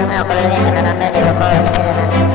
kami ako lang yung kanananda di ako isa na है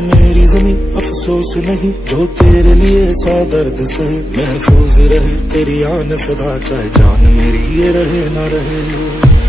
मेरी ज़मीं अफसोस नहीं जो तेरे लिए सौ दर्द सहे महफूज रहे तेरी आन सदा चाहे जान मेरी ये रहे ना रहे।